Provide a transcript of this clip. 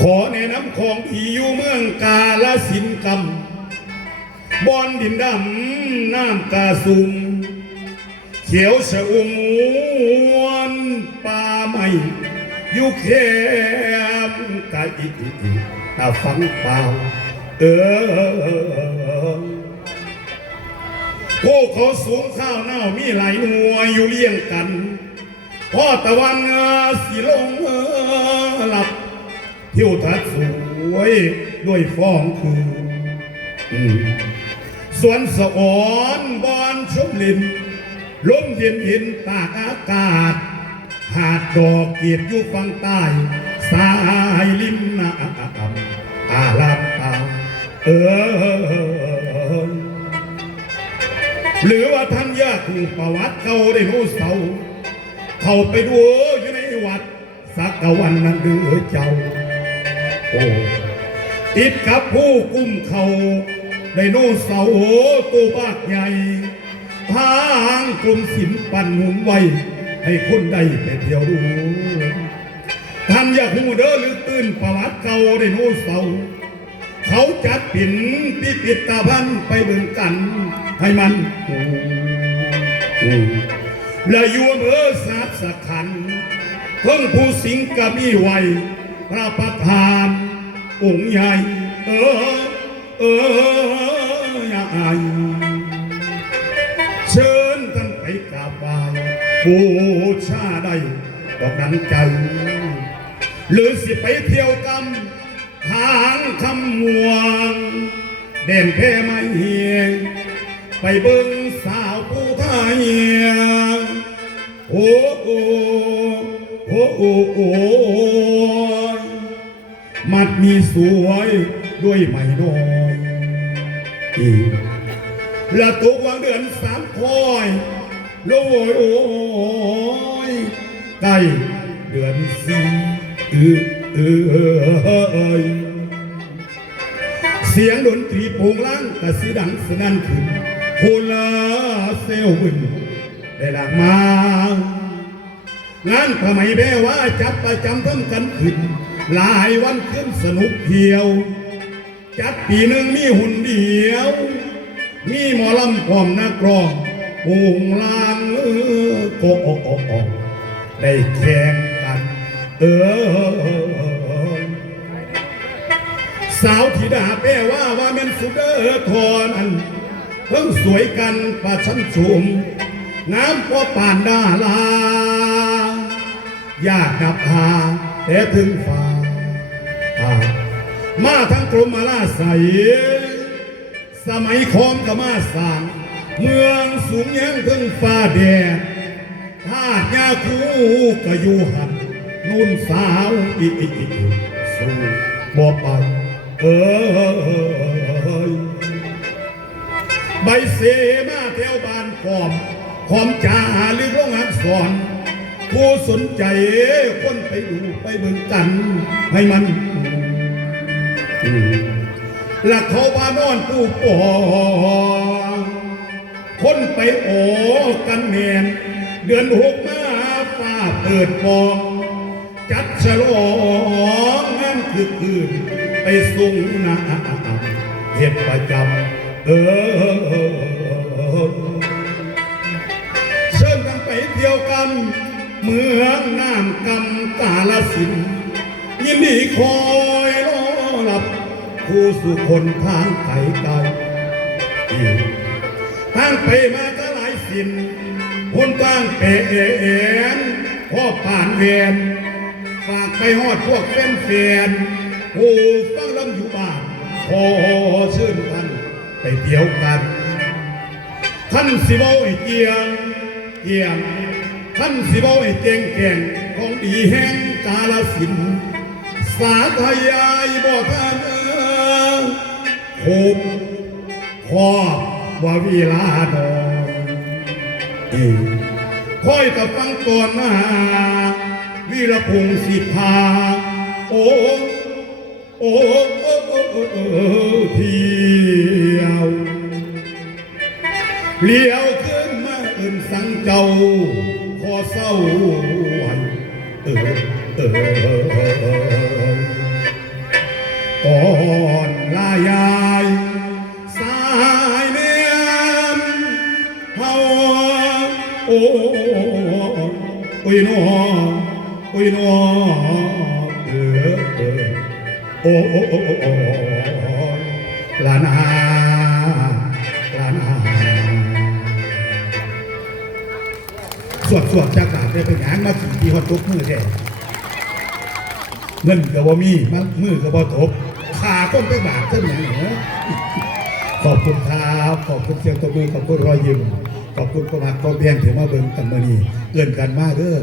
ขอแนะนำของที่อยู่เมืองกาลสินธุ์กำบอนดินดำน้ำกาซุมเขียวชะอุ่มวนป่าไม้อยู่แคมกะอีอีอีตาฟังเปล่าเออผู้เขาสูงข้าวเน่ามีหลายหน่วยอยู่เลี้ยงกันพ่อตะวันสีลงหลับ ทิวทัศน์สวยด้วยฟองคือสวนสะออนบอนชมลินลมเย็นเย็นตากอากาศ หาดดอกเกียดอยู่ฝั่งใต้สายลิมนาอาลาตาเออหรือว่าท่านยากถูกประวัติเขาได้รู้เสาเข้าไปดูอยู่ในวัดสักวันนั้นเดือเจ้า ติดกับผู้กุ้มเขาไดโนเสาร์ตัวบากใหญ่ ทางกรมศิลป์ปั่นหมุนไว้ ให้คนได้ไปเที่ยวดูท่านอยากหูเด้อหรือตื่นประวัติเก่าไดโนเสาร์เขาจัดปิ่นพิพิธภัณฑ์ไปเบิ่งกัน ให้มันและอยู่อำเภอสาบสะขันเพิ่งผู้สิงกะมีไว พระประธานองค์ใหญ่เออเออใหญ่เชิญท่านไปกราบไหว้บูชาได้ดอกนั้นใจ หรือสิไปเที่ยวกำทางคำมวงเด่นเพไม่เฮียงไปเบิ่งสาวผู้ไทยโอ้โอ้โอ้โอ้โอ้ มีสวยด้วยไม่น้อยอีและตุกวางเดือนสามคอยโลยโอ้ยใกล้เดือนสี่เออเออเอเสียงดนตรีโปงล่างกระสีดังสนั่นขึ้นโคลาเซลวินได้หลักมางานทำไมแม่ว่าจัดประจำทำกันขึ้น หลายวันขึ้นสนุกเที่ยว จัดปีหนึ่งมีหุ่นเดียว มีหมอลำพร้อมนักร้องวงลางเออโกโอโอโอได้แข่งกัน เออ สาวธิดาแปลว่าว่าแม่นสุดเดอทอนันเพิ่งสวยกันประชันชุม น้ำพอป่านดาลา ยากนับหาแต่ถึงฟ้าามาทั้งกรมมาล่าใส สมัยคอมก็มาสาง เมืองสูงยังถึงฟ้าแดดทาดยาคูก็อยู่หันนุ่นสาวอีอีอีอีสู้บ่ไปเออใบเสมาแถวบ้านกอมขอมจ่าหรือโรงอักษรผู้สนใจคนไปดูไปเบิ่งกันให้มัน อืมหลักเขาบานอนผู้ปองคนไปโอกันแมนเดือนหกมาฟ้าเปิดปองจัดฉลองงานคือคืนไปส่งนาเหตุประจำเออเชิญกันไปเที่ยวกันเมืองน้ำกำกาลสินยินดีคอ ผู้สู่คนทางไกลไกลทางไปมาก็หลายสินคนกลางเปเอ็นพ่อผ่านเวียนฝากไปฮอดพวกแฟนเฟียนผู้ฟังลำอยู่บ้านขอเชิญท่านไปเที่ยวกัน ท่านสิเว้าให้เกียงเกียงท่านสิเว้าให้เก่งแก่งของดีแห่งกาลสินสาธยายบอกท่าน โคบครอว่าวีลาดอนเออคอยกับฟังก่อนมาวีรพงศ์สิพาโอ้โอ้โอ้โอ้โอ้โอเที่ยวเลี้ยวขึ้นมาอื่นสังเจ้าขอเศร้าไว้เออเอออก่อนลายา โอ้โอ้ยนอโอ้ยนอเออเออโอ้โอ้โอ้โอ้โอ้ลานาลานาสวดสวดจากบาทได้เป็นหางมาสี่ปีฮอดตกมือแท้เงินก็บ่มีมันมือก็บ่ตกขาก้นไปบาทเท่านั้นเหรอขอบคุณครับ ขอบคุณเสียงตบมือขอบคุณรอยยิ้ม ขอบคุณพระมาทก็เพียงถึงมาเบิ่งกันมื้อนี้เอื้อนกันมาเด้อ